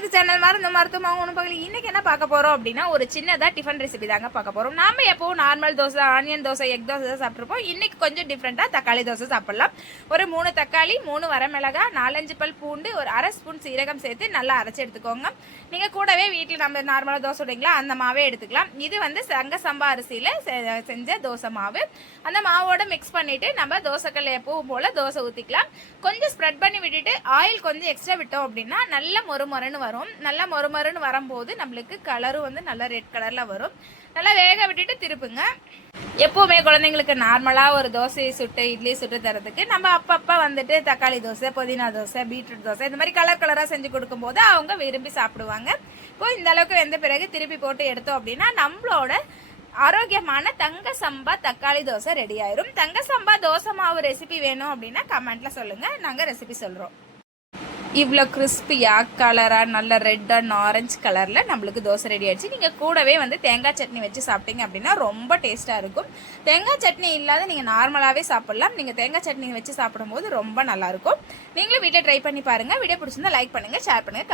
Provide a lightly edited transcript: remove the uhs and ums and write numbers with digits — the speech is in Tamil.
வெல்கம் டு சேனல் மருத்துவமாக உணவு பகல். இன்னைக்கு என்ன பார்க்க போறோம் அப்படின்னா ஒரு சின்னதா டிஃபன் ரெசிபி தாங்க பார்க்க போறோம். நாம எப்பவும் normal dosa, onion dosa, egg dosa தான் சாப்பிட்ருப்போம். இன்னைக்கு கொஞ்சம் டிஃப்ரெண்டா தக்காளி தோசை சாப்பிடலாம். ஒரு 3 தக்காளி, 3 வரமிளகா, 4-5 பல் பூண்டு, ஒரு அரை ஸ்பூன் சீரகம் சேர்த்து நல்லா அரைச்சி எடுத்துக்கோங்க. நீங்க கூடவே வீட்டில் நம்ம நார்மலா தோசை விடுங்களா அந்த மாவே எடுத்துக்கலாம். இது வந்து சங்க சம்பா அரிசியில செஞ்ச தோசை மாவு. அந்த மாவோட மிக்ஸ் பண்ணிட்டு நம்ம தோசைக்கல்ல எப்பவும் போல தோசை ஊற்றிக்கலாம். கொஞ்சம் ஸ்ப்ரெட் பண்ணி விட்டுட்டு ஆயில் கொஞ்சம் எக்ஸ்ட்ரா விட்டோம் அப்படின்னா நல்ல மொறுமொறுன்னு வரும். நல்லா மொறுமொறுன்னு வரும்போது நம்மளுக்கு கலரும் வந்து நல்லா ரெட் கலர்ல வரும். நல்லா வேக விட்டுட்டு திருப்புங்க. எப்பவுமே குழந்தைங்களுக்கு நார்மலா ஒரு தோசை சுட்டு இட்லி சுட்டு தரதுக்கு நம்ம அப்பப்ப வந்துட்டு தக்காளி தோசை, புதினா தோசை, பீட்ரூட் தோசை இந்த மாதிரி கலர் கலரா செஞ்சு கொடுக்கும் போது அவங்க விரும்பி சாப்பிடுவாங்க. இப்போ இந்த அளவுக்கு வெந்த பிறகு திருப்பி போட்டு எடுத்தோம் அப்படின்னா நம்மளோட ஆரோக்கியமான தங்க சம்பா தக்காளி தோசை ரெடி ஆயிரும். தங்க சம்பா தோசை மாவு ரெசிபி வேணும் அப்படின்னா கமெண்ட்ல சொல்லுங்க, நாங்க ரெசிபி சொல்றோம். இவ்வளோ கிறிஸ்பியாக கலராக நல்ல ரெட் அண்ட் ஆரஞ்சு கலரில் நம்மளுக்கு தோசை ரெடி ஆகிடுச்சு. நீங்கள் கூடவே வந்து தேங்காய் சட்னி வச்சு சாப்பிட்டீங்க அப்படின்னா ரொம்ப டேஸ்ட்டாக இருக்கும். தேங்காய் சட்னி இல்லாத நீங்கள் நார்மலாகவே சாப்பிட்லாம். நீங்கள் தேங்காய் சட்னி வச்சு சாப்பிடும்போது ரொம்ப நல்லாயிருக்கும். நீங்களும் வீட்டில் ட்ரை பண்ணி பாருங்கள். வீடியோ பிடிச்சிருந்தா லைக் பண்ணுங்கள், ஷேர் பண்ணுங்கள்.